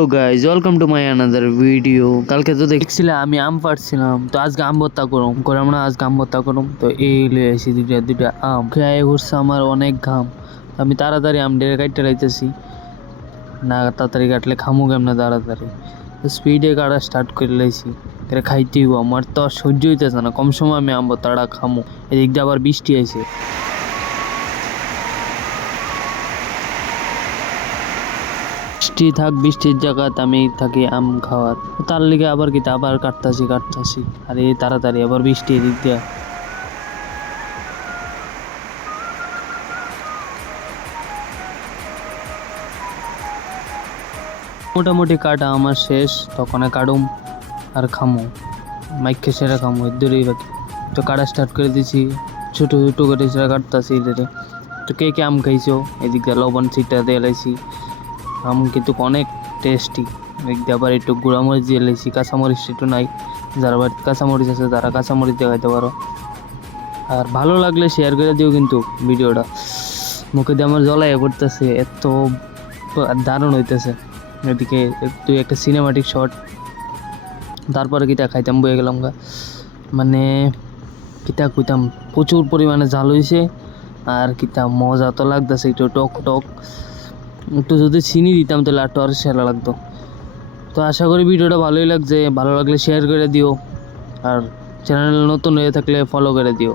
Hello guys, welcome to my another video. কালকে তো দেখছিলাম আমি আম পাড়ছিলাম, তো আজকে আম ভর্তা করলাম না, আজকে আম ভর্তা করলাম। তো এই লয়ে আসি দুইটা আম খেয়ে ঘুরছে আমার অনেক ঘাম। আমি তাড়াতাড়ি আম ডেরে কাটতে লাইতেছি, না তাড়াতাড়ি কাটলে খামু কেমনে তাড়াতাড়ি। স্পিডে কাটা স্টার্ট করে লাইছি, এটা খাইতেই হবো, আমার তো আর সহ্য হইতেছে না, কম সময় আমি আম ভর্তাটা খামু। এদিক দিয়ে আবার বৃষ্টি আইছে। বৃষ্টি থাক, বৃষ্টির জায়গাত আমি থাকি আম খাওয়ার, তার লিগে আবার আবার কাটতাছি। আরে তাড়াতাড়ি আবার বৃষ্টি এদিক দিয়া। মোটামুটি কাটা আমার শেষ, তখন কাটুম আর খামো, মাইকে সেরা খামো, দূরেই বাকি। তো কাটা স্টার্ট করে দিছি, ছোটো ছোটো করে সেরা কাটতাছি এটারে। তো কে কে আম খাইছো, এদিক দিয়ে লবণ ছিটা দিয়ে লাইছি। আম কিন্তু অনেক টেস্টি। এদিক দিয়ে আবার একটু গুঁড়ামরিচ দিয়ে লাইছি, কাঁচামরিচ একটু নাই, যারা বাড়িতে কাঁচামরিচ আছে তারা কাঁচামরিচ দিয়ে খাইতে পারো। আর ভালো লাগলে শেয়ার করে দিও কিন্তু ভিডিওটা। মুখে দিয়ে আমার জ্বলাইয়া পড়তেছে, এত দারুণ হইতেছে। এদিকে তুই একটা সিনেমাটিক শট, তারপরে খাইতাম বয়ে গেলাম গা। মানে কইতাম প্রচুর পরিমাণে ঝাল হয়েছে, আর মজা তো লাগতেছে, একটু টক টক। একটু যদি চিনি দিতাম তাহলে আর আরও সেরা লাগতো। তো আশা করি ভিডিওটা ভালোই লাগছে, ভালো লাগলে শেয়ার করে দিও, আর চ্যানেল নতুন হয়ে থাকলে ফলো করে দিও।